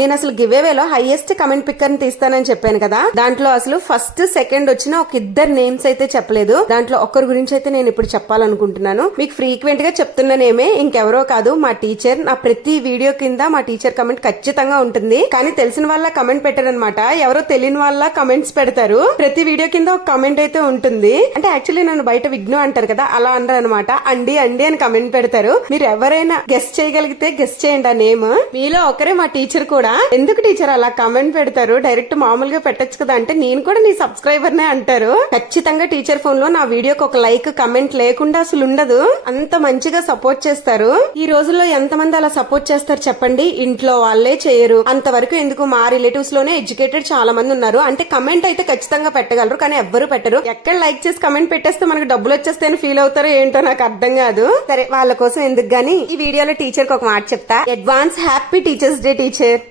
నేను అసలు గివేవేలో highest comment పిక్కర్ని తీస్తానని చెప్పాను కదా. దాంట్లో అసలు ఫస్ట్ సెకండ్ వచ్చిన ఒక ఇద్దరు నేమ్స్ అయితే చెప్పలేదు. దాంట్లో ఒక్కరి గురించి అయితే నేను ఇప్పుడు చెప్పాలనుకుంటున్నాను. మీకు ఫ్రీక్వెంట్గా చెప్తున్న నేమే ఇంకెవరో కాదు మా టీచర్ నా ప్రతి వీడియో కింద మా టీచర్ కమెంట్ ఖచ్చితంగా ఉంటుంది. కానీ తెలిసిన వాళ్ళ కమెంట్ పెట్టారనమాట ఎవరో తెలియని వాళ్ళ కమెంట్స్ పెడతారు. ప్రతి వీడియో కింద ఒక కమెంట్ అయితే ఉంటుంది. అంటే యాక్చువల్లీ నన్ను బయట విఘ్నం అంటారు కదా అలా అనరు అనమాట అండి అండి అని కమెంట్ పెడతారు. మీరు ఎవరైనా గెస్ట్ చేయగలిగితే గెస్ట్ చేయండి ఆ నేమ్ మీలో ఒకరే మా టీచర్ కూడా. ఎందుకు టీచర్ అలా కమెంట్ పెడతారు? డైరెక్ట్ మామూలుగా పెట్టొచ్చు కదా అంటే నేను కూడా నీ సబ్స్క్రైబర్ నే అంటారు. ఖచ్చితంగా టీచర్ ఫోన్లో నా వీడియోకి ఒక లైక్ కమెంట్ లేకుండా అసలు ఉండదు. అంత మంచిగా సపోర్ట్ చేస్తారు. ఈ రోజుల్లో ఎంతమంది అలా సపోర్ట్ చేస్తారు చెప్పండి? ఇంట్లో వాళ్ళే చేయరు. అంతవరకు ఎందుకు? మా రిలేటివ్స్లోనే ఎడ్యుకేటెడ్ చాలా మంది ఉన్నారు. అంటే కమెంట్ అయితే ఖచ్చితంగా పెట్టగలరు కానీ ఎవ్వరు పెట్టరు. ఎక్కడ లైక్ చేసి కమెంట్ పెట్టేస్తే మనకు డబ్బులు వచ్చేస్తే ఫీల్ అవుతారో ఏంటో నాకు అర్థం కాదు. సరే వాళ్ళ కోసం ఎందుకు గానీ ఈ వీడియోలో టీచర్కి ఒక మాట చెప్తా. Advance happy teachers day teacher